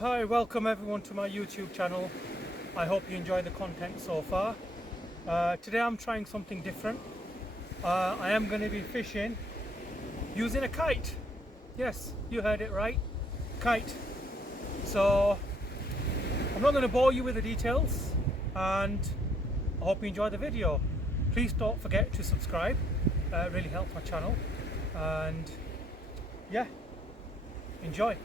Hi, welcome everyone to my YouTube channel. I hope you enjoy the content so far. Today I'm trying something different. I am going to be fishing using a kite. Yes, you heard it right, kite. So I'm not going to bore you with the details, and I hope you enjoy the video. Please don't forget to subscribe, it really helps my channel, and yeah, enjoy.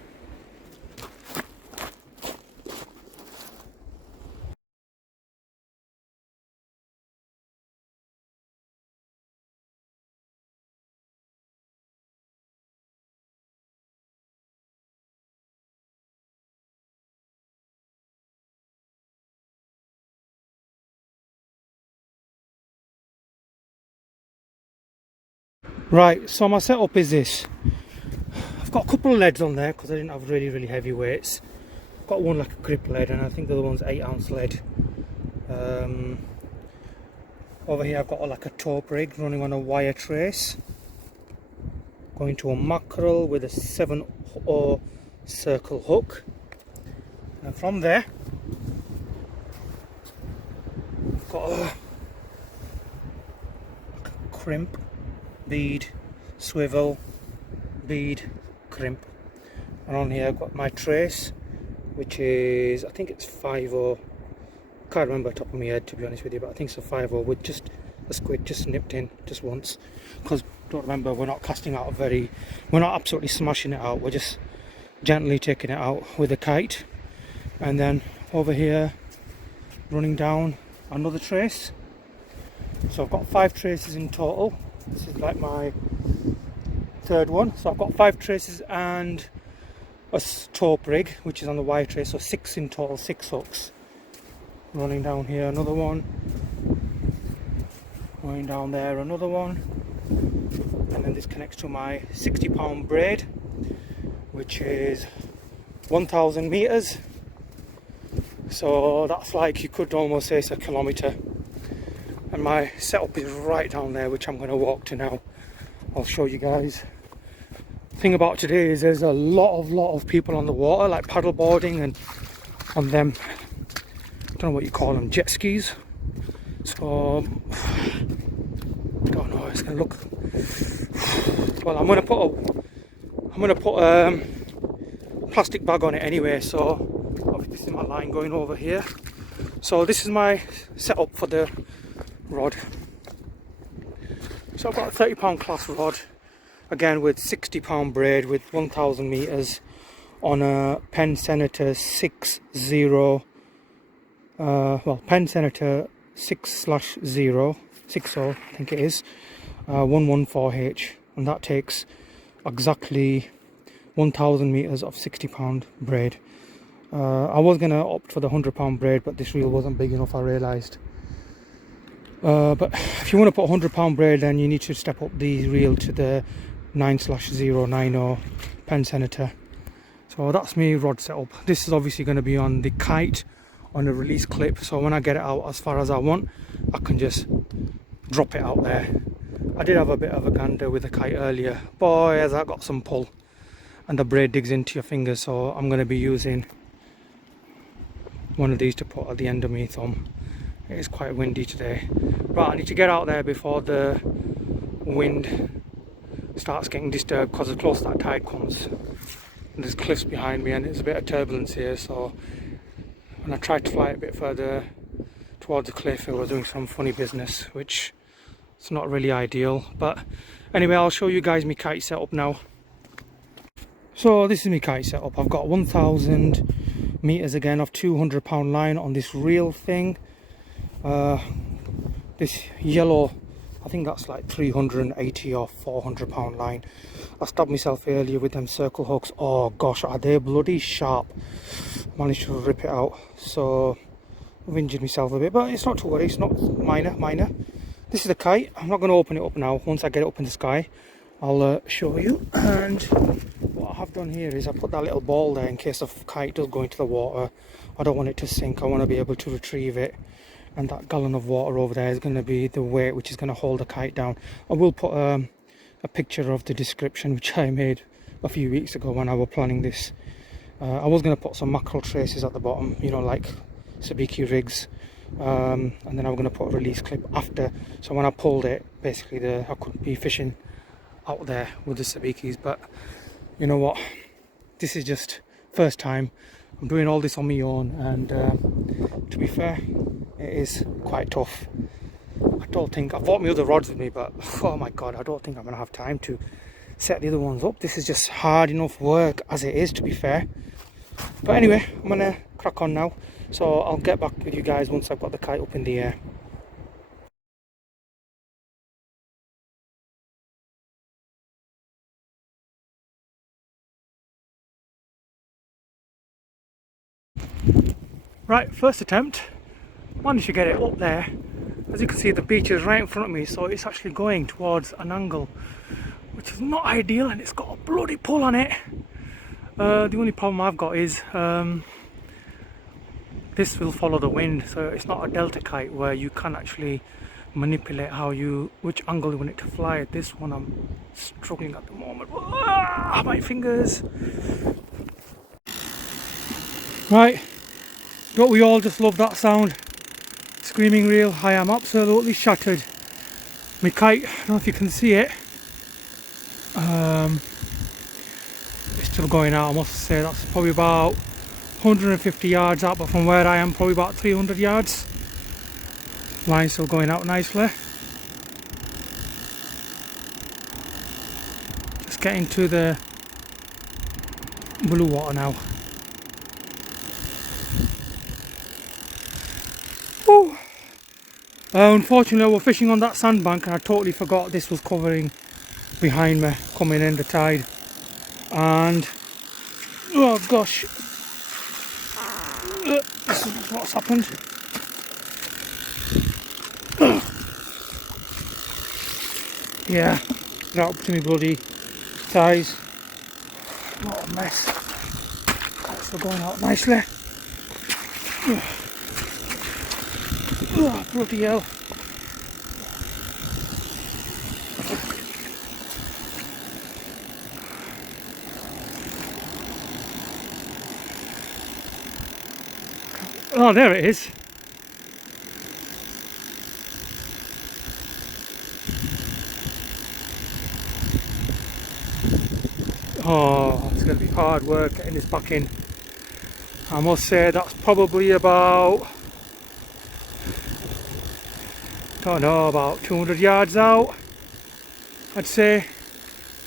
Right, so my setup is this. I've got a couple of leads on there because I didn't have really heavy weights. I've got one like a grip lead, and I think the other one's 8-ounce lead. Over here I've got like a taupe rig running on a wire trace, going to a mackerel with a 7/0 circle hook, and from there I've got a crimp, bead, swivel, bead, crimp, and on here I've got my trace, which is, I think it's 5/0. Can't remember top of my head, to be honest with you, but I think it's a 5/0 with just a squid just nipped in just once, because don't remember, we're not casting out we're not absolutely smashing it out, we're just gently taking it out with a kite. And then over here running down another trace, so I've got 5 traces in total. This is like my third one, so I've got 5 traces and a taupe rig which is on the wire trace, so 6 in total, 6 hooks. Running down here another one, going down there another one, and then this connects to my 60-pound braid, which is 1,000 meters, so that's like, you could almost say it's a kilometer. And my setup is right down there, which I'm going to walk to now. I'll show you guys. The thing about today is there's a lot of people on the water, like paddle boarding and on them, I don't know what you call them, jet skis. So I don't know, it's gonna look, well, I'm gonna put a plastic bag on it anyway. So obviously this is my line going over here. So this is my setup for the rod. So I've got a 30-pound class rod, again with 60-pound braid with 1,000 meters on a Penn Senator 60. Penn Senator 6/0, 60, I think it is, 114H, and that takes exactly 1,000 meters of 60-pound braid. I was going to opt for the 100-pound braid, but this reel wasn't big enough, I realised. But if you want to put 100-pound braid, then you need to step up the reel to the 9/090 Penn Senator. So that's my rod setup. This is obviously going to be on the kite on a release clip, so when I get it out as far as I want, I can just drop it out there. I did have a bit of a gander with the kite earlier. Boy, has that got some pull, and the braid digs into your fingers, so I'm going to be using one of these to put at the end of my thumb. It is quite windy today. Right, I need to get out there before the wind starts getting disturbed, because as close that tide comes, and there's cliffs behind me and there's a bit of turbulence here, so when I tried to fly it a bit further towards the cliff, it was doing some funny business, which is not really ideal. But anyway, I'll show you guys my kite setup now. So this is my kite setup. I've got 1,000 meters again of 200-pound line on this reel thing. This yellow, I think that's like 380 or 400-pound line. I stabbed myself earlier with them circle hooks. Oh gosh, are they bloody sharp. Managed to rip it out, so I've injured myself a bit, but it's not to worry, it's not minor. This is the kite. I'm not going to open it up now. Once I get it up in the sky, I'll show you. And what I have done here is I put that little ball there in case the kite does go into the water. I don't want it to sink, I want to be able to retrieve it, and that gallon of water over there is going to be the weight which is going to hold the kite down. I will put a picture of the description which I made a few weeks ago when I was planning this I was going to put some mackerel traces at the bottom, you know, like sabiki rigs, and then I was going to put a release clip after, so when I pulled it, basically I could be fishing out there with the sabikis. But you know what, this is just first time I'm doing all this on my own, and to be fair, it is quite tough. I don't think I've brought my other rods with me, but oh my god, I don't think I'm gonna have time to set the other ones up. This is just hard enough work as it is, to be fair. But anyway, I'm gonna crack on now, so I'll get back with you guys once I've got the kite up in the air. Right, first attempt, managed to get it up there. As you can see, the beach is right in front of me, so it's actually going towards an angle which is not ideal, and it's got a bloody pull on it. The only problem I've got is this will follow the wind, so it's not a delta kite where you can actually manipulate which angle you want it to fly. This one I'm struggling at the moment. Ah, my fingers. Right, don't we all just love that sound? Screaming reel. I am absolutely shattered. My kite, I don't know if you can see it, it's still going out. I must say that's probably about 150 yards out, but from where I am probably about 300 yards. Line's still going out nicely. Just getting to the blue water now. Woo. Unfortunately, we're fishing on that sandbank, and I totally forgot this was covering behind me coming in the tide, and oh gosh, this is what's happened. Yeah, right up to me bloody thighs. What a mess. That's still going out nicely. Oh, bloody hell. Oh, there it is. Oh, it's going to be hard work getting this back in. I must say that's probably about, don't know, about 200 yards out, I'd say.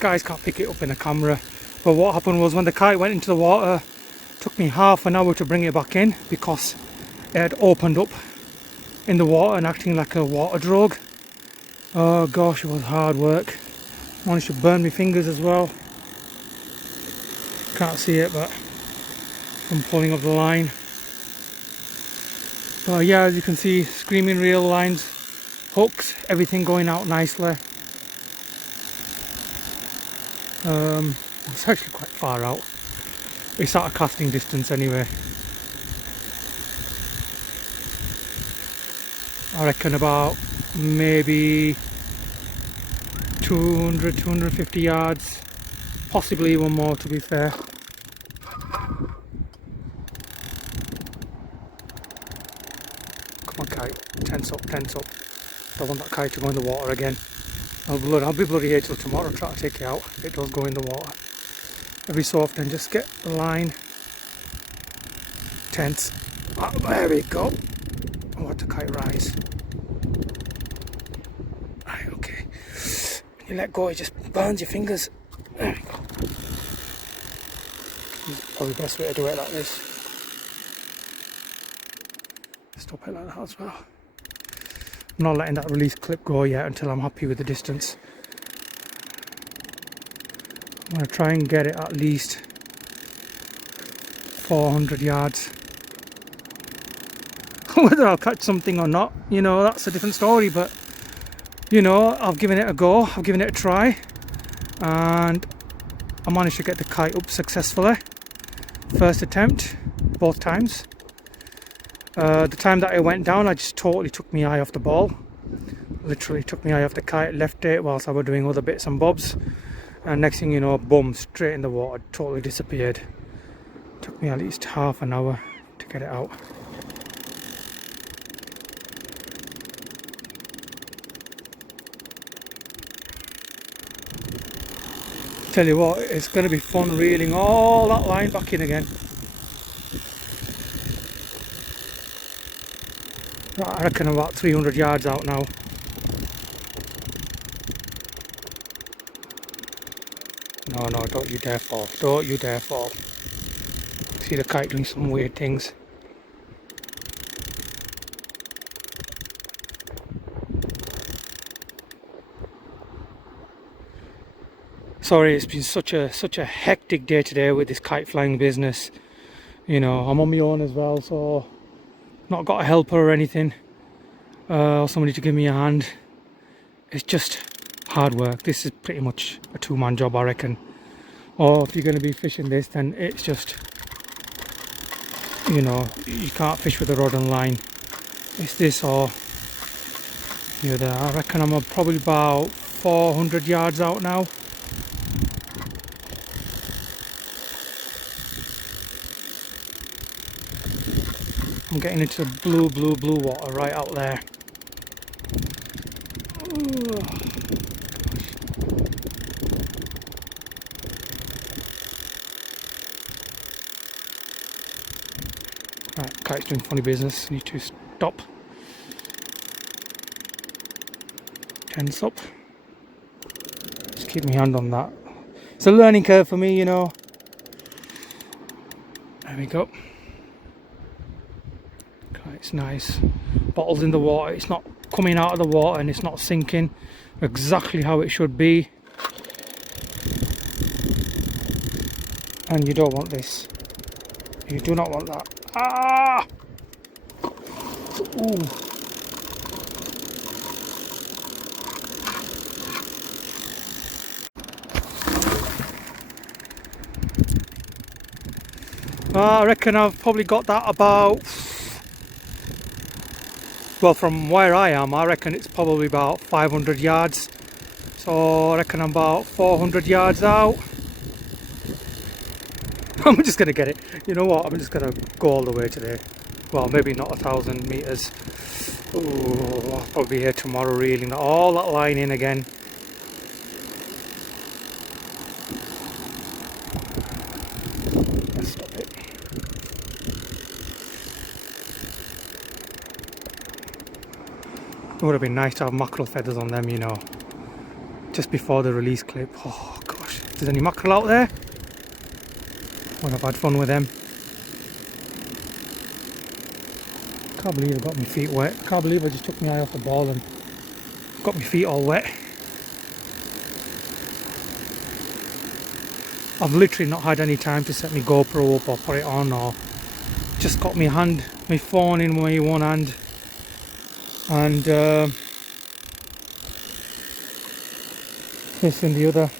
Guys can't pick it up in the camera, but what happened was when the kite went into the water, it took me half an hour to bring it back in because it had opened up in the water and acting like a water drogue. Oh gosh, it was hard work. Managed to burn my fingers as well. Can't see it, but I'm pulling up the line. But yeah, as you can see, screaming reel, lines, hooks, everything going out nicely. It's actually quite far out. It's at a casting distance anyway. I reckon about maybe 200, 250 yards, possibly even more, to be fair. Come on kite, tense up, tense up. Don't want that kite to go in the water again. I'll be bloody here till tomorrow, try to take it out if it does go in the water. Every so often just get the line tense. Oh, there we go. I want the kite rise. Right, okay. When you let go, it just burns your fingers. There we go. Probably the best way to do it like this. Stop it like that as well. I'm not letting that release clip go yet until I'm happy with the distance. I'm going to try and get it at least 400 yards. Whether I'll catch something or not, you know, that's a different story, but you know, I've given it a go, I've given it a try, and I managed to get the kite up successfully. First attempt, both times. The time that it went down, I just totally took my eye off the ball. Literally took my eye off the kite, left it whilst I was doing other bits and bobs, and next thing you know, boom, straight in the water, totally disappeared. Took me at least half an hour to get it out. Tell you what, it's going to be fun reeling all that line back in again. I reckon I'm about 300 yards out now. No, don't you dare fall. Don't you dare fall. See the kite doing some weird things. Sorry, it's been such a hectic day today with this kite flying business. You know, I'm on my own as well, so not got a helper or anything, or somebody to give me a hand. It's just hard work. This is pretty much a two-man job, I reckon. Or if you're going to be fishing this, then it's just, you know, you can't fish with a rod and line. It's this or the other. I reckon I'm probably about 400 yards out now. I'm getting into blue water right out there. Ooh. Right, kite's doing funny business. Need to stop. Tense up. Just keep my hand on that. It's a learning curve for me, you know. There we go. It's nice. Bottles in the water. It's not coming out of the water and it's not sinking. Exactly how it should be. And you don't want this. You do not want that. Ah! Ooh. I reckon I've probably got that about, well, from where I am, I reckon it's probably about 500 yards. So I reckon I'm about 400 yards out. I'm just gonna get it. You know what? I'm just gonna go all the way today. Well, maybe not 1,000 meters. Ooh, I'll probably be here tomorrow reeling all that line in again. Let's stop it. It would have been nice to have mackerel feathers on them, you know, just before the release clip. Oh gosh, if there's any mackerel out there, would have had fun with them. Can't believe I got my feet wet. Can't believe I just took my eye off the ball and got my feet all wet. I've literally not had any time to set my GoPro up or put it on, or just got my phone in my one hand and this in the other.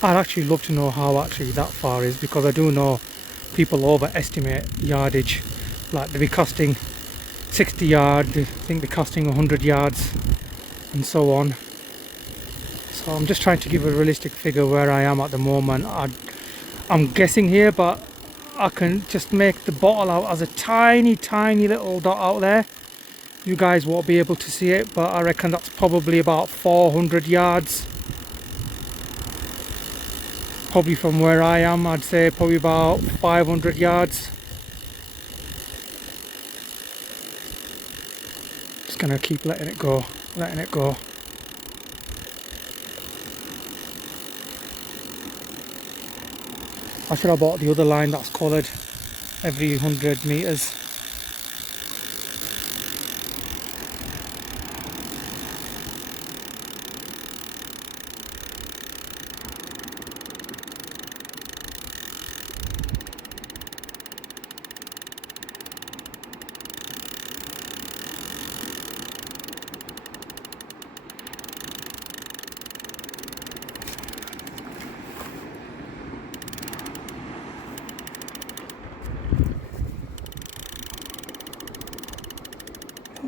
I'd actually love to know how actually that far is, because I do know people overestimate yardage. Like they'll be casting 60 yards, they think they're casting 100 yards and so on. So I'm just trying to give a realistic figure where I am at the moment. I'm guessing here, but I can just make the bottle out as a tiny little dot out there. You guys won't be able to see it, but I reckon that's probably about 400 yards. Probably from where I am, I'd say probably about 500 yards. Just gonna keep letting it go. I should have bought the other line that's coloured every 100 meters.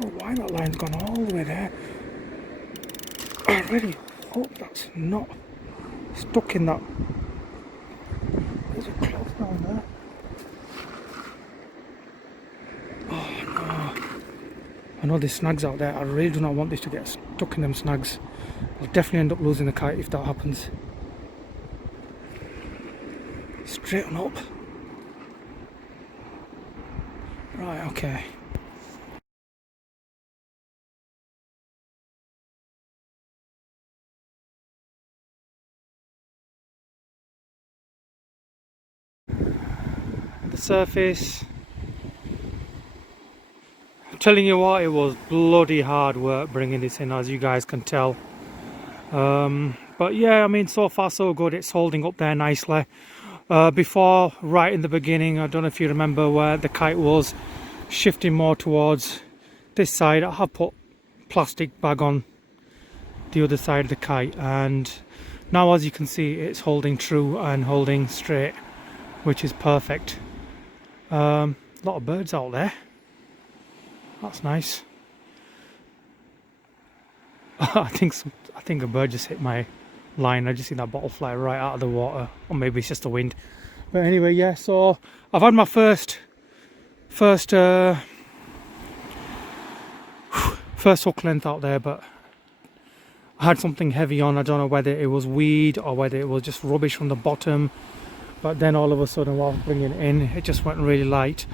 Oh, why that line's gone all the way there? Alright. really hope that's not stuck in that. There's a cloth down there. Oh no. I know there's snags out there. I really do not want this to get stuck in them snags. I'll definitely end up losing the kite if that happens. Straighten up. Right, okay. The surface. I'm telling you what, it was bloody hard work bringing this in, as you guys can tell. But yeah, I mean, so far so good. It's holding up there nicely. Before, right in the beginning, I don't know if you remember where the kite was shifting more towards this side. I have put plastic bag on the other side of the kite, and now as you can see, it's holding true and holding straight, which is perfect. A lot of birds out there. That's nice. I think a bird just hit my line. I just see that bottle fly right out of the water, or maybe it's just the wind. But anyway, yeah. So I've had my first hook length out there, but I had something heavy on. I don't know whether it was weed or whether it was just rubbish from the bottom. But then all of a sudden, while bringing it in, it just went really light.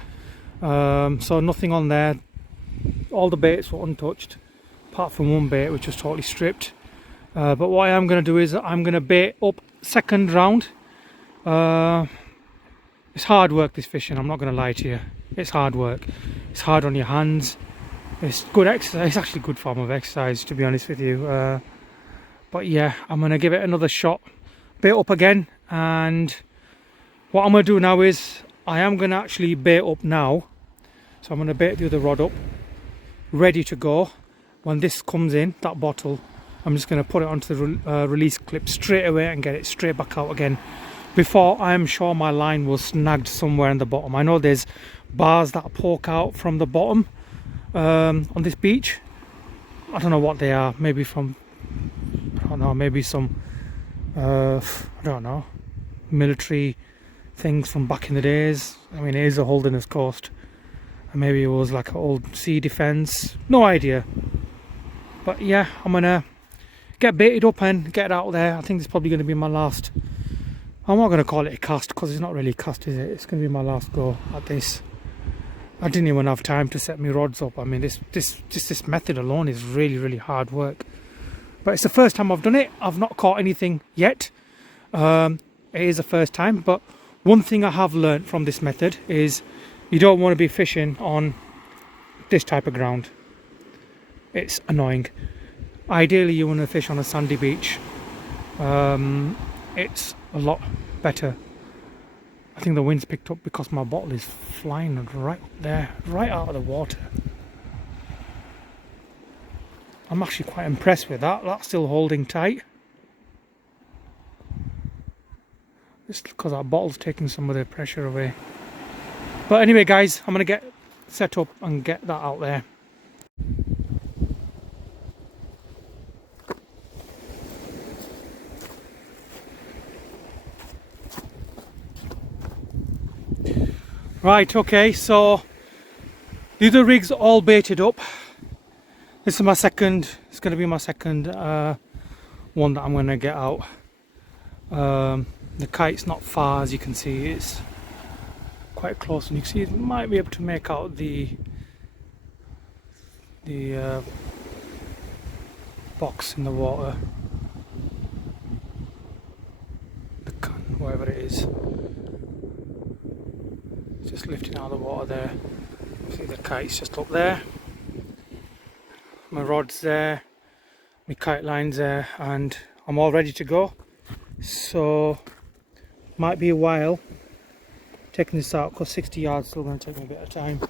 So nothing on there. All the baits were untouched, apart from one bait which was totally stripped. But what I am going to do is I'm going to bait up second round. It's hard work, this fishing, I'm not going to lie to you. It's hard work. It's hard on your hands. It's good exercise. It's actually a good form of exercise, to be honest with you. But yeah, I'm going to give it another shot. Bait up again, and what I'm going to do now is I am going to actually bait up now. So I'm going to bait the other rod up, ready to go. When this comes in, that bottle, I'm just going to put it onto the release clip straight away and get it straight back out again. Before, I am sure my line was snagged somewhere in the bottom. I know there's bars that poke out from the bottom on this beach. I don't know what they are. Maybe from, I don't know, maybe some, I don't know, military things from back in the days. I mean, it is a Holderness coast. And maybe it was like an old sea defence. No idea. But yeah, I'm going to get baited up and get it out there. I think it's probably going to be my last. I'm not going to call it a cast because it's not really a cast, is it? It's going to be my last go at this. I didn't even have time to set my rods up. I mean, this method alone is really, really hard work. But it's the first time I've done it. I've not caught anything yet. It is the first time. But one thing I have learnt from this method is you don't want to be fishing on this type of ground. It's annoying. Ideally, you want to fish on a sandy beach. It's a lot better. I think the wind's picked up because my bottle is flying right up there, right out of the water. I'm actually quite impressed with that. That's still holding tight. It's because that bottle's taking some of the pressure away. But anyway, guys, I'm going to get set up and get that out there. Right, okay, so the other rig's all baited up. This is my second, it's going to be my second one that I'm going to get out. The kite's not far, as you can see. It's quite close, and you can see it might be able to make out the box in the water, the can, whatever it is. It's just lifting out of the water there. See, the kite's just up there. My rod's there, my kite line's there, and I'm all ready to go. So might be a while taking this out because 60 yards still going to take me a bit of time.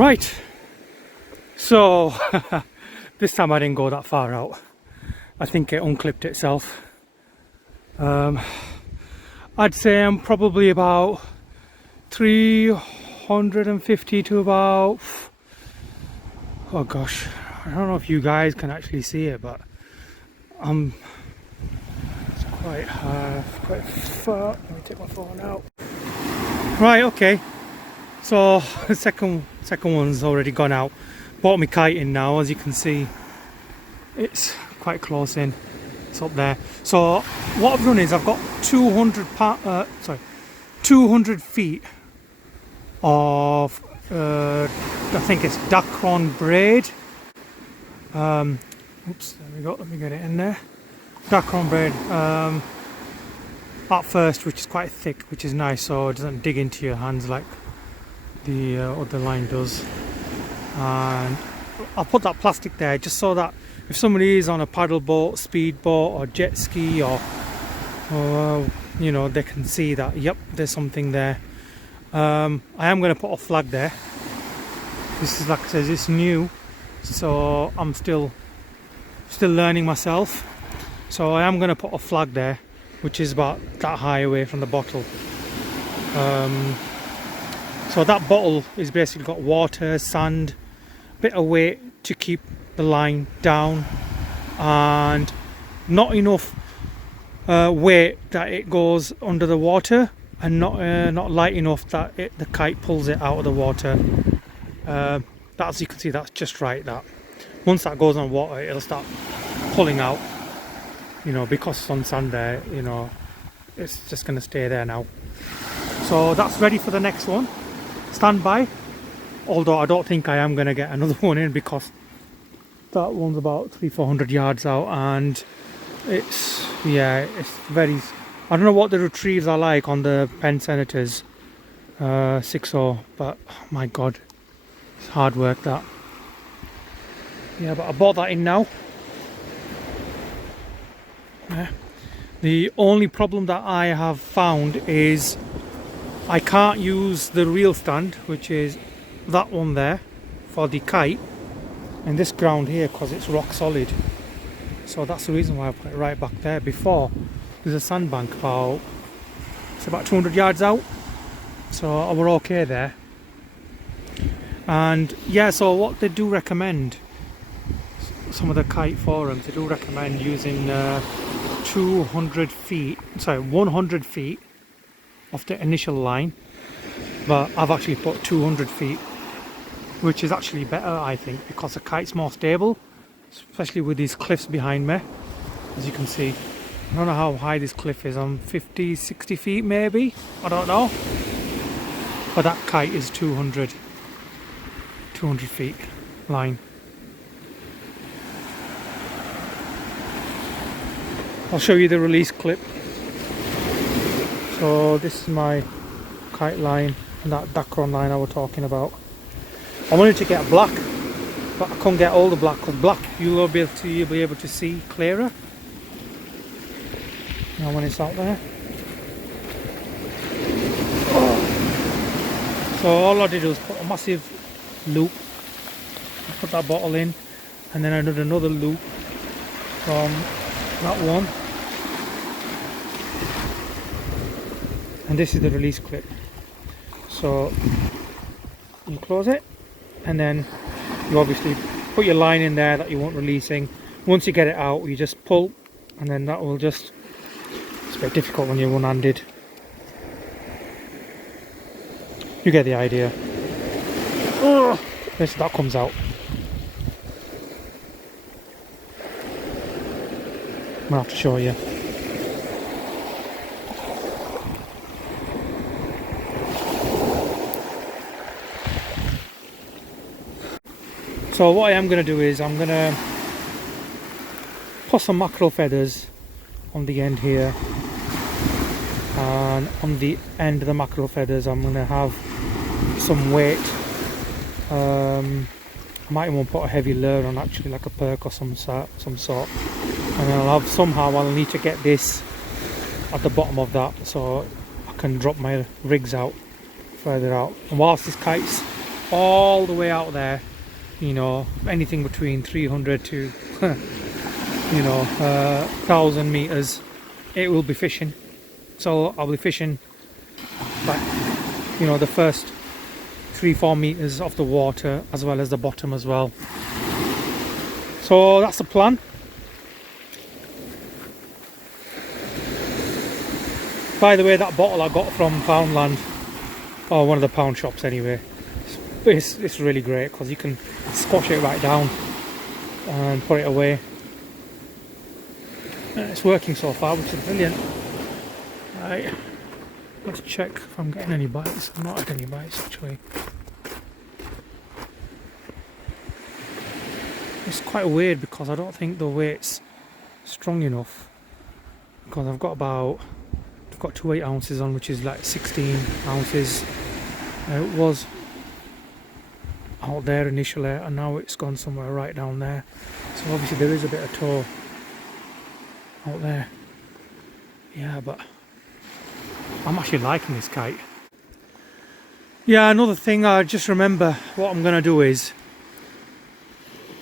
Right, so this time I didn't go that far out. I think it unclipped itself. I'd say I'm probably about 350 to about, oh gosh, I don't know if you guys can actually see it, but it's quite far. Let me take my phone out. Right, okay, so the second one's already gone out. Bought me kite in now, as you can see. It's quite close in. It's up there. So what I've done is I've got 200 feet of I think it's Kevlar Braid. Oops, there we go. Let me get it in there. Kevlar Braid. At first, which is quite thick, which is nice, so it doesn't dig into your hands like the other line does. And I'll put that plastic there just so that if somebody is on a paddle boat, speed boat, or jet ski, or you know, they can see that, yep, there's something there. I am going to put a flag there. This is, like I said, it's new, so I'm still learning myself. So I am going to put a flag there, which is about that high away from the bottle. So that bottle is basically got water, sand, bit of weight to keep the line down, and not enough weight that it goes under the water, and not light enough that the kite pulls it out of the water. That, as you can see, that's just right. That once that goes on water, it'll start pulling out. You know, because it's on sand there, you know, it's just going to stay there now. So that's ready for the next one. Stand by. Although I don't think I am going to get another one in, because that one's about 300-400 yards out, and it's very, I don't know what the retrieves are like on the Penn Senators 6.0, but oh my god, it's hard work that. Yeah, but I bought that in now. Yeah. The only problem that I have found is I can't use the reel stand, which is that one there, for the kite, and this ground here, because it's rock solid. So that's the reason why I put it right back there. Before, there's a sandbank about 200 yards out, so we're okay there. And yeah, so what they do recommend, some of the kite forums, they do recommend using 100 feet of the initial line, but I've actually put 200 feet, which is actually better, I think, because the kite's more stable, especially with these cliffs behind me. As you can see, I don't know how high this cliff is, on 50-60 feet maybe, I don't know, but that kite is 200 feet line. I'll show you the release clip. So this is my kite line, and that Kevlar line I was talking about. I wanted to get black, but I couldn't get all the black, because black you'll be able to see clearer. Now when it's out there. So all I did was put a massive loop, put that bottle in, and then I did another loop from that one, and this is the release clip. So you close it, and then you obviously put your line in there that you want releasing. Once you get it out, you just pull, and then that will just, it's a bit difficult when you're one-handed. You get the idea. That comes out. I'm gonna have to show you. So what I am going to do is I'm going to put some mackerel feathers on the end here, and on the end of the mackerel feathers I'm going to have some weight. I might even put a heavy lure on, actually, like a perk or some sort, and then I'll need to get this at the bottom of that so I can drop my rigs out further out. And whilst this kite's all the way out there, you know, anything between 300 to you know, 1,000 meters, it will be fishing. So I'll be fishing like, you know, the first 3-4 meters of the water as well as the bottom as well. So that's the plan. By the way, that bottle I got from Poundland, or one of the pound shops anyway, it's really great because you can squash it right down and put it away. And it's working so far, which is brilliant. Right, let's check if I'm getting any bites. I'm not getting any bites actually. It's quite weird because I don't think the weight's strong enough, because I've got 2 8 ounces on, which is like 16 ounces. It was out there initially, and now it's gone somewhere right down there. So obviously there is a bit of tow out there. Yeah, but I'm actually liking this kite. Yeah, another thing I just remember, what I'm gonna do is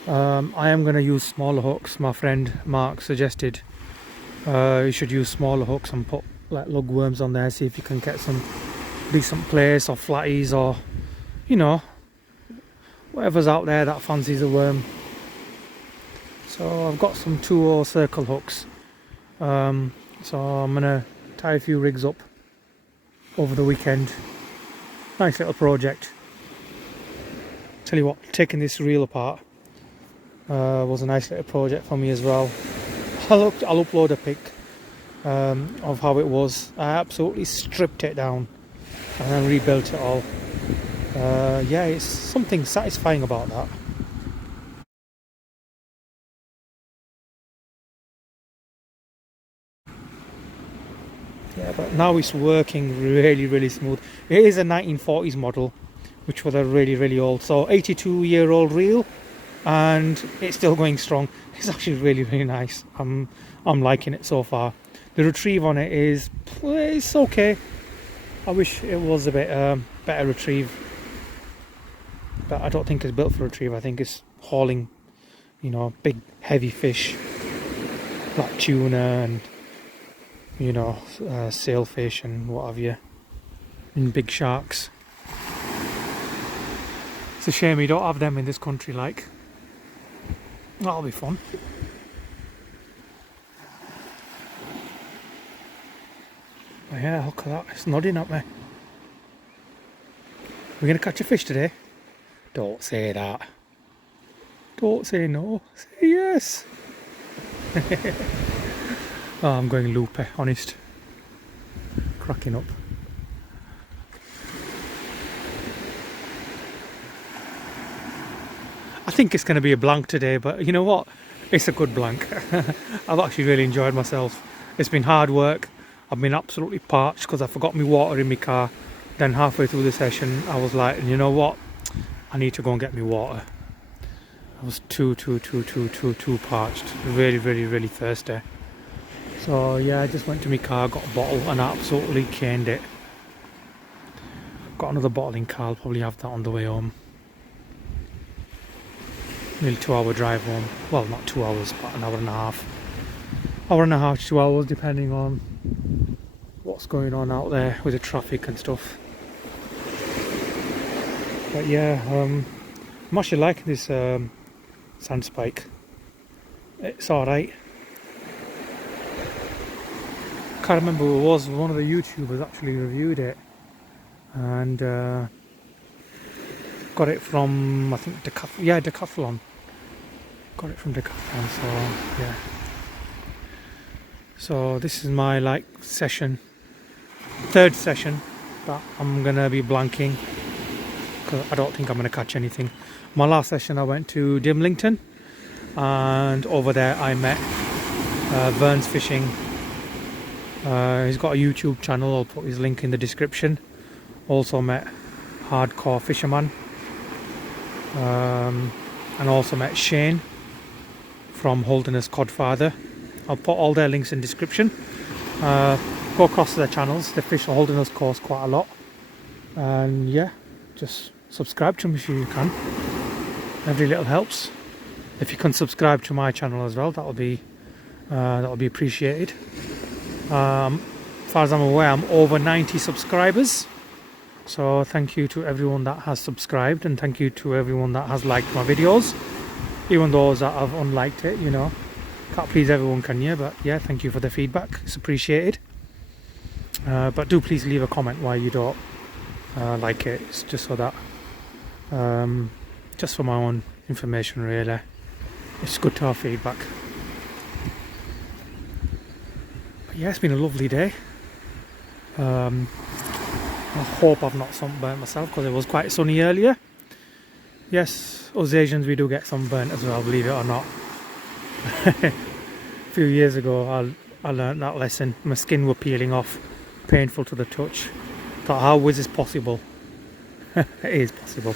I am gonna use smaller hooks. My friend Mark suggested you should use smaller hooks and put like lug worms on there, see if you can get some decent plays or flatties, or you know, whatever's out there that fancies a worm. So I've got some 2-0 circle hooks, so I'm gonna tie a few rigs up over the weekend. Nice little project. Tell you what, taking this reel apart was a nice little project for me as well. I'll upload a pic of how it was. I absolutely stripped it down and then rebuilt it all. Yeah, it's something satisfying about that. Yeah, but now it's working really smooth. It is a 1940s model, which was a really old, so 82-year-old reel, and it's still going strong. It's actually really nice. I'm liking it so far. The retrieve on it is, it's okay. I wish it was a bit better retrieve, but I don't think it's built for retrieve. I think it's hauling, you know, big heavy fish like tuna and, you know, sailfish and what have you, and big sharks. It's a shame we don't have them in this country. Like, that'll be fun. Oh yeah, look at that, it's nodding at me. We're gonna catch a fish today? Don't say that. Don't say no, say yes. Oh, I'm going loopy, honest. Cracking up. I think it's going to be a blank today, but you know what? It's a good blank. I've actually really enjoyed myself. It's been hard work. I've been absolutely parched because I forgot my water in my car. Then halfway through the session, I was like, you know what? I need to go and get me water. I was too parched. Really thirsty. So yeah, I just went to my car, got a bottle, and I absolutely caned it. Got another bottle in car. I'll probably have that on the way home. Nearly 2-hour drive home. Well, not 2 hours, but an hour and a half. Hour and a half to 2 hours, depending on what's going on out there with the traffic and stuff. But yeah, I'm actually liking this sand spike. It's alright. Can't remember who it was. One of the YouTubers actually reviewed it, and got it from, I think, Decathlon. Got it from Decathlon, so yeah. So this is my like third session that I'm gonna be blanking, because I don't think I'm gonna catch anything. My last session I went to Dimlington, and over there I met Vern's Fishing. He's got a YouTube channel, I'll put his link in the description. Also met Hardcore Fisherman, and also met Shane from Holderness Codfather. I'll put all their links in description. Go across to their channels. They fish the Holderness coast quite a lot, and yeah, just subscribe to me if you can. Every little helps. If you can subscribe to my channel as well, that'll be appreciated. As far as I'm aware, I'm over 90 subscribers. So thank you to everyone that has subscribed, and thank you to everyone that has liked my videos. Even those that have unliked it, you know. Can't please everyone, can you? But yeah, thank you for the feedback. It's appreciated. But do please leave a comment why you don't like it. It's just so that, just for my own information, really. It's good to have feedback. But yeah, it's been a lovely day. I hope I've not sunburnt myself because it was quite sunny earlier. Yes, us Asians, we do get sunburnt as well, believe it or not. A few years ago I learned that lesson. My skin was peeling off, painful to the touch. Thought, how is this possible? It is possible.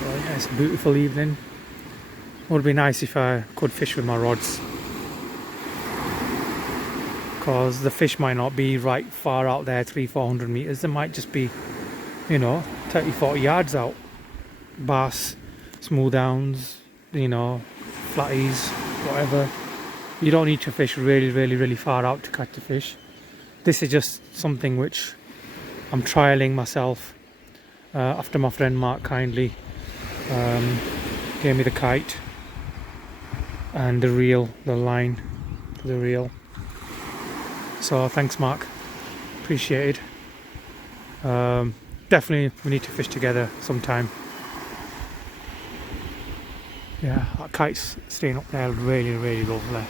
Well, yeah, it's a beautiful evening. It would be nice if I could fish with my rods, because the fish might not be right far out there, 300-400 meters. They might just be, you know, 30-40 yards out. Bass, smooth downs, you know, flatties, whatever. You don't need to fish really far out to catch the fish. This is just something which I'm trialing myself after my friend Mark kindly gave me the kite and the reel, the line for the reel. So thanks, Mark, appreciated. Definitely we need to fish together sometime. Yeah, that kite's staying up there, really lovely.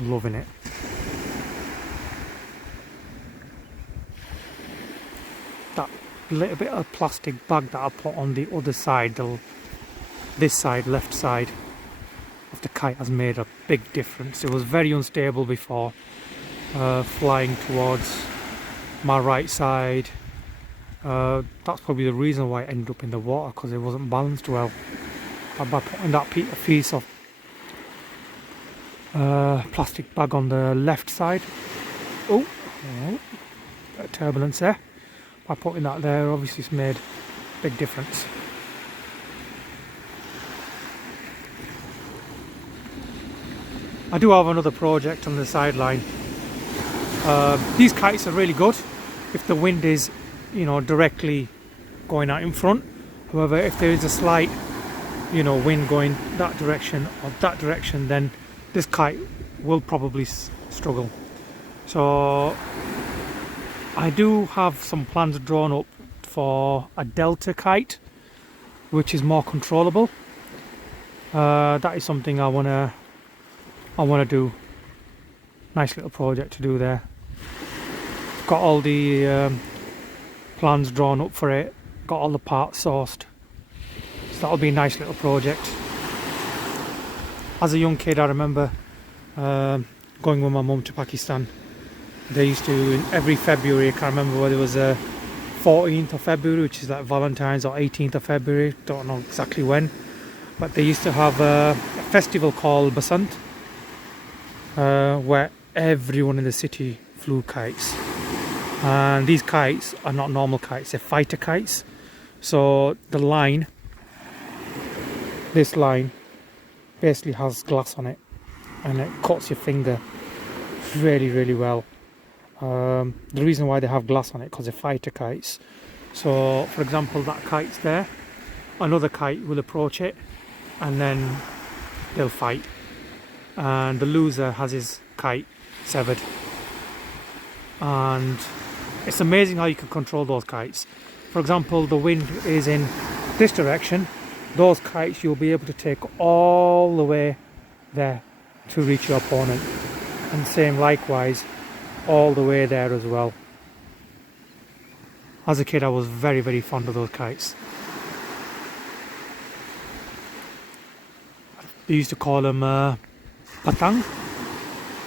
I'm loving it. That little bit of plastic bag that I put on the other side, this side, left side of the kite, has made a big difference. It was very unstable before, flying towards my right side. That's probably the reason why it ended up in the water, because it wasn't balanced well. By putting that piece of plastic bag on the left side, oh, bit of turbulence there. By putting that there, obviously it's made a big difference. I do have another project on the sideline. These kites are really good if the wind is, you know, directly going out in front. However, if there is a slight, you know, wind going that direction or that direction, then this kite will probably struggle. So I do have some plans drawn up for a delta kite, which is more controllable. That is something I wanna do. Nice little project to do there. Got all the plans drawn up for it. Got all the parts sourced. So that'll be a nice little project. As a young kid, I remember going with my mum to Pakistan. They used to, in every February, I can't remember whether it was 14th of February, which is like Valentine's, or 18th of February, don't know exactly when, but they used to have a festival called Basant, where everyone in the city flew kites. And these kites are not normal kites, they're fighter kites. So the line, this line, basically has glass on it, and it cuts your finger really well. The reason why they have glass on it, because they're fighter kites. So for example, that kite's there, another kite will approach it and then they'll fight, and the loser has his kite severed. And it's amazing how you can control those kites. For example, the wind is in this direction, those kites you'll be able to take all the way there to reach your opponent, and same likewise all the way there as well. As a kid, I was very fond of those kites. They used to call them patang,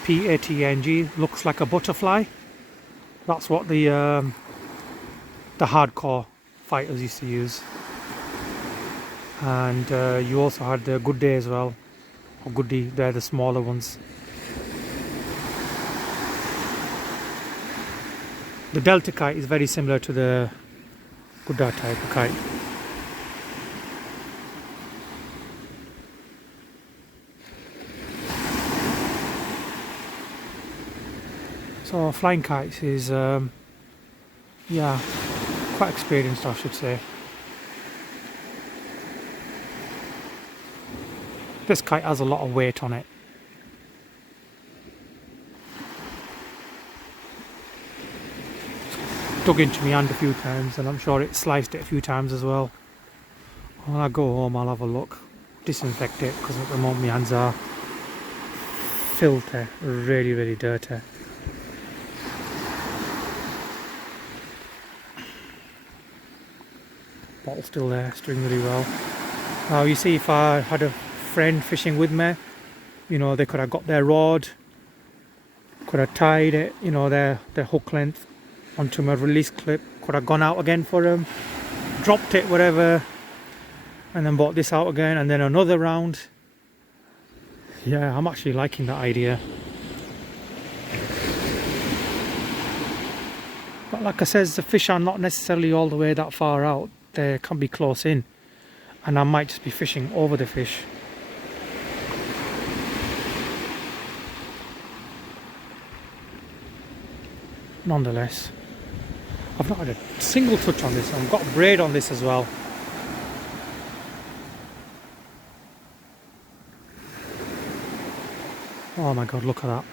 P-A-T-N-G, looks like a butterfly. That's what the hardcore fighters used to use. And you also had the Good Day as well, or Goody, they're the smaller ones. The Delta kite is very similar to the good type of kite. So flying kites is yeah, quite experienced, I should say. This kite has a lot of weight on it. Dug into my hand a few times, and I'm sure it sliced it a few times as well. When I go home I'll have a look, disinfect it, because at the moment my hands are filthy, really dirty. Bottle still there, it's doing really well. Now you see, if I had a friend fishing with me, you know, they could have got their rod, could have tied it, you know, their hook length onto my release clip, could have gone out again for them, dropped it, whatever, and then brought this out again, and then another round. Yeah, I'm actually liking that idea. But like I says, the fish are not necessarily all the way that far out. They can be close in, and I might just be fishing over the fish. Nonetheless, I've not had a single touch on this. I've got braid on this as well. Oh my god, look at that.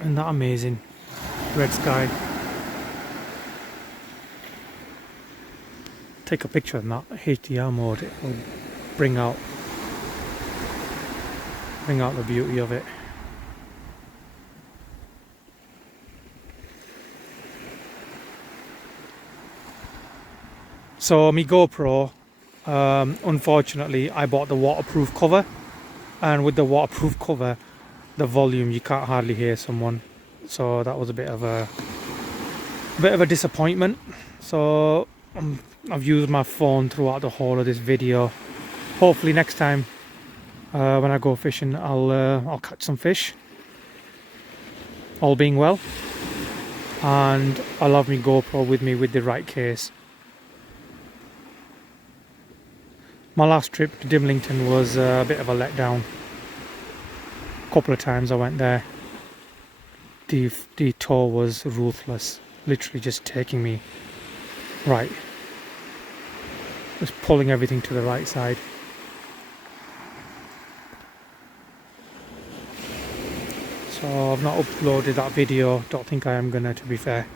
Isn't that amazing? Red sky. Take a picture in that HDR mode, it will bring out the beauty of it. So my GoPro, unfortunately I bought the waterproof cover, and with the waterproof cover the volume, you can't hardly hear someone, so that was a bit of a disappointment. So I've used my phone throughout the whole of this video. Hopefully next time when I go fishing I'll catch some fish, all being well, and I'll have my GoPro with me with the right case. My last trip to Dimlington was a bit of a letdown. A couple of times I went there. The tow was ruthless, literally just taking me right, just pulling everything to the right side. So I've not uploaded that video, don't think I am gonna, to be fair.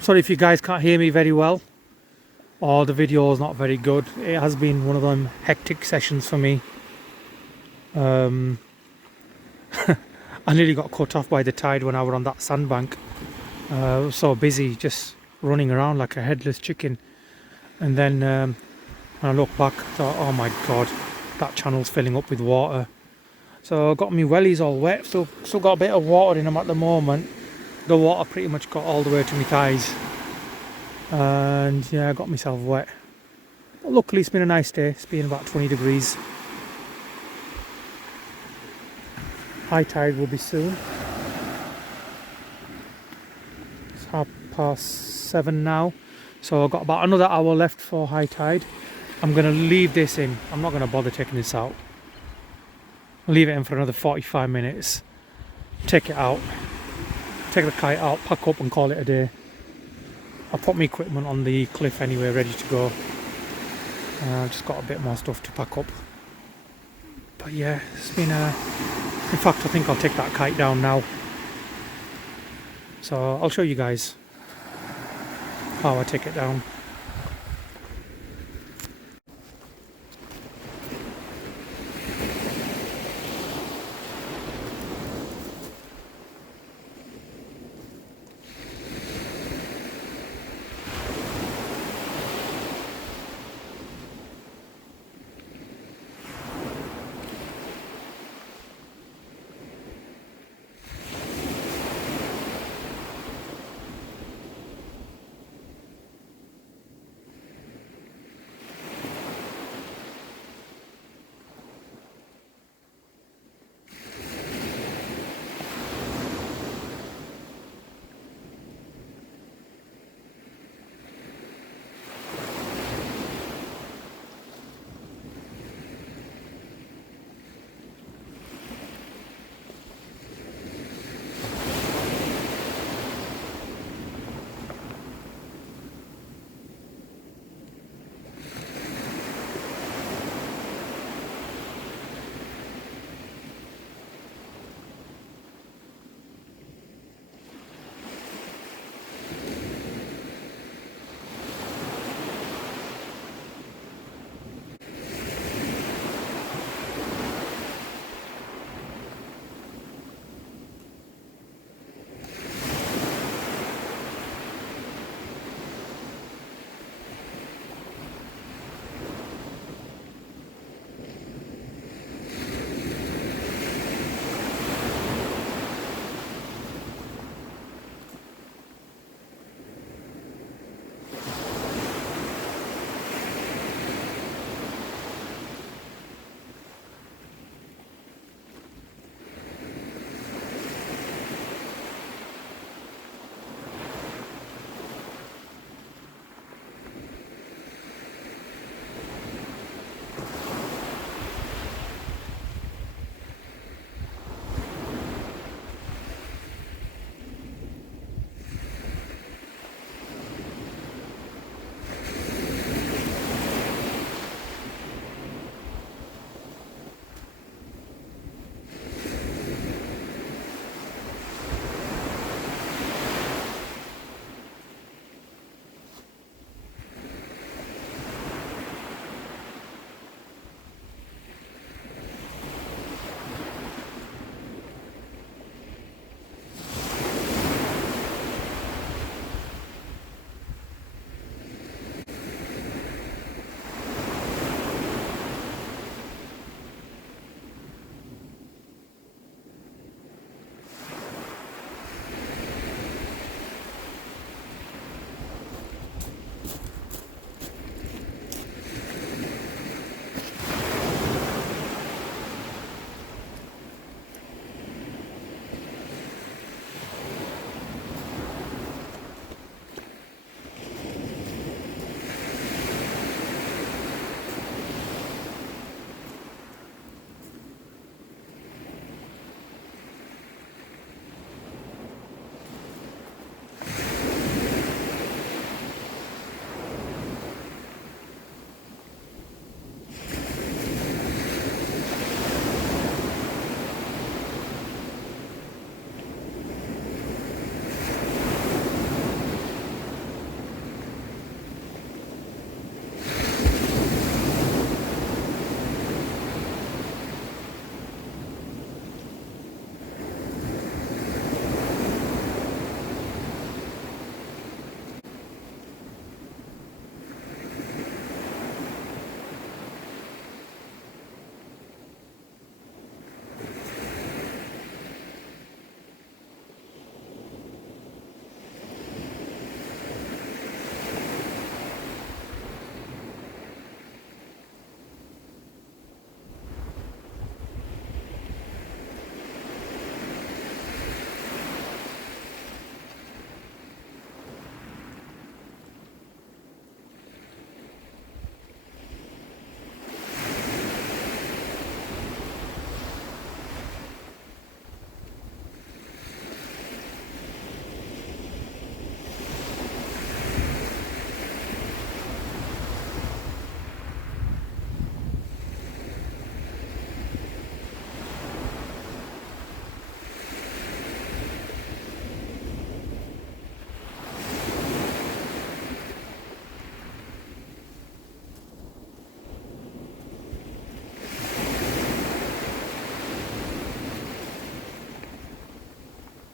Sorry if you guys can't hear me very well, or the video is not very good. It has been one of them hectic sessions for me. I nearly got cut off by the tide when I was on that sandbank. I was so busy just running around like a headless chicken, and then when I look back I thought, oh my god, that channel's filling up with water. So I got my wellies all wet, still got a bit of water in them at the moment. The water pretty much got all the way to my thighs, and yeah, I got myself wet. But luckily it's been a nice day. It's been about 20 degrees. High tide will be soon. It's 7:30 now, so I've got about another hour left for high tide. I'm going to leave this in. I'm not going to bother taking this out. I'll leave it in for another 45 minutes. Take it out. Take the kite out, pack up and call it a day. I put my equipment on the cliff anyway, ready to go. I've just got a bit more stuff to pack up. But yeah, it's been in fact I think I'll take that kite down now. So I'll show you guys how I take it down.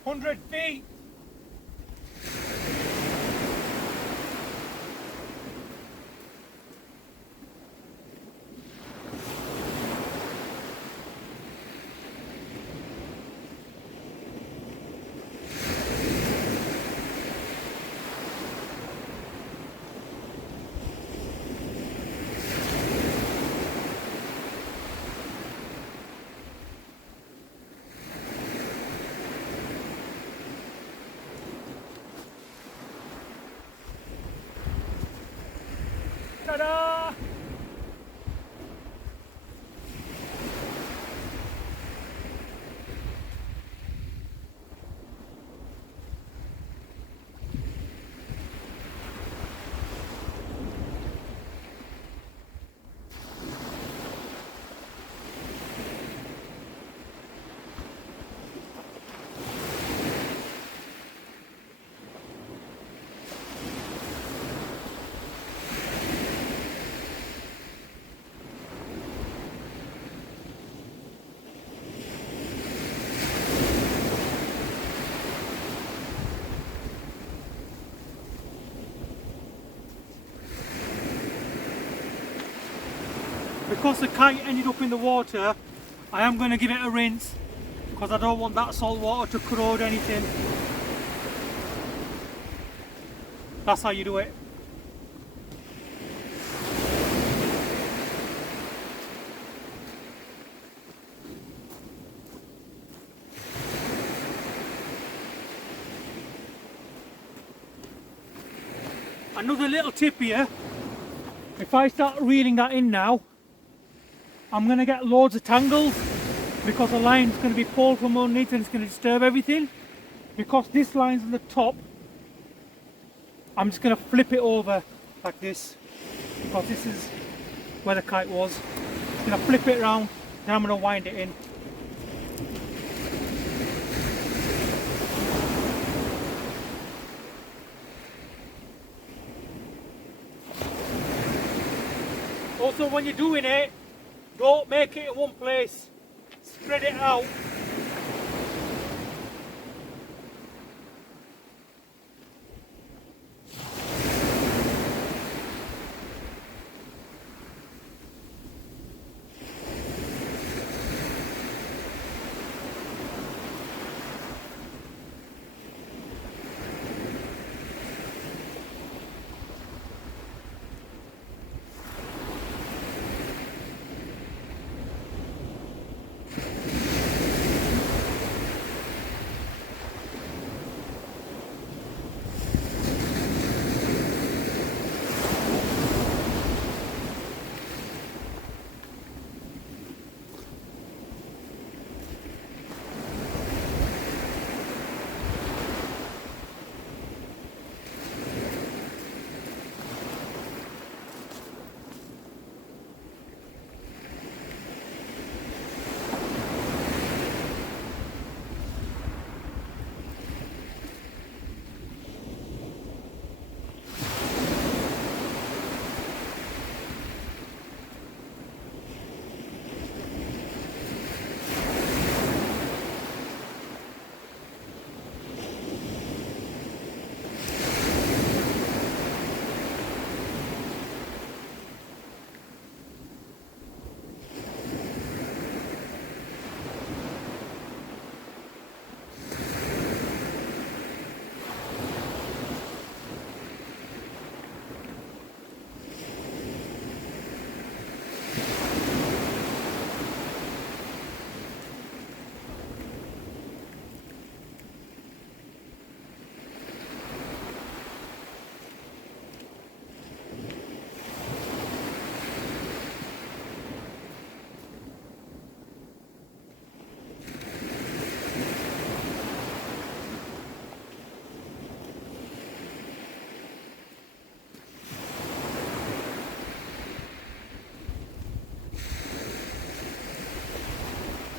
100 feet. Ta-da! Because the kite ended up in the water, I am going to give it a rinse because I don't want that salt water to corrode anything. That's how you do it. Another little tip here, if I start reeling that in now, I'm going to get loads of tangles because the line's going to be pulled from underneath and it's going to disturb everything. Because this line's on the top, I'm just going to flip it over like this because this is where the kite was. I'm going to flip it around, then I'm going to wind it in. Also, when you're doing it, don't make it in one place, spread it out.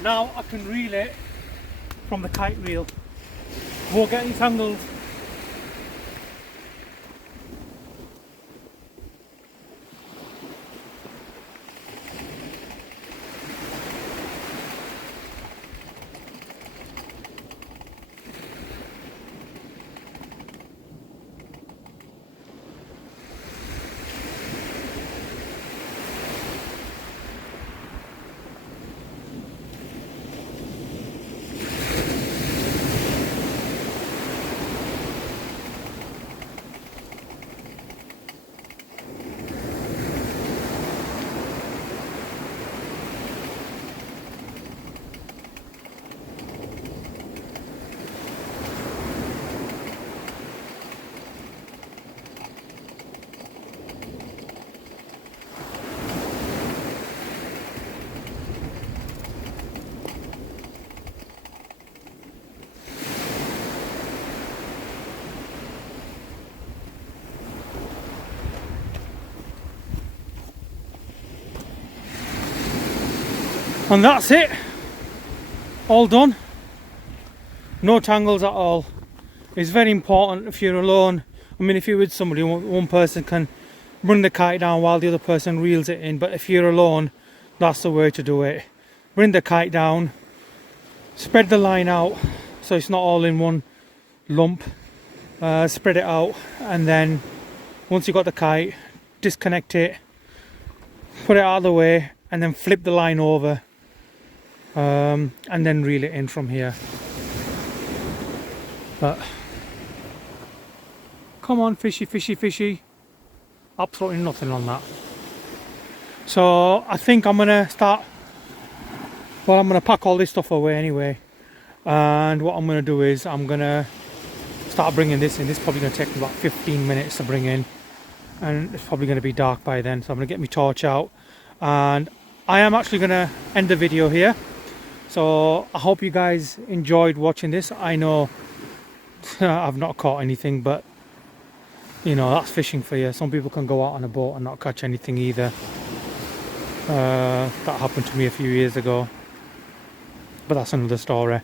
Now I can reel it from the kite reel. Won't get any tangles. And that's it, all done. No tangles at all. It's very important if you're alone. I mean, if you're with somebody, one person can bring the kite down while the other person reels it in, but if you're alone, that's the way to do it. Bring the kite down, spread the line out so it's not all in one lump, spread it out, and then once you've got the kite, disconnect it, put it out of the way, and then flip the line over, and then reel it in from here. But come on, fishy, fishy, fishy. Absolutely nothing on that. So I think I'm gonna start, well, I'm gonna pack all this stuff away anyway, and what I'm gonna do is I'm gonna start bringing this in. This is probably gonna take about 15 minutes to bring in, and it's probably gonna be dark by then, so I'm gonna get my torch out, and I am actually gonna end the video here. So I hope you guys enjoyed watching this. I know I've not caught anything, but you know, that's fishing for you. Some people can go out on a boat and not catch anything either. That happened to me a few years ago, but that's another story.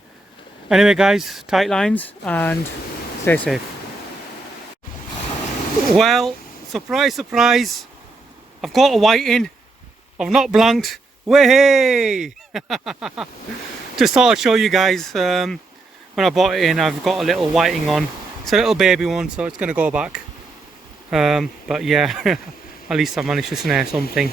Anyway guys, tight lines and stay safe. Well, surprise, surprise, I've got a whiting. I've not blanked. Way! Just thought I'd show you guys, when I bought it in, I've got a little whiting on. It's a little baby one, so it's going to go back. But yeah, at least I managed to snare something.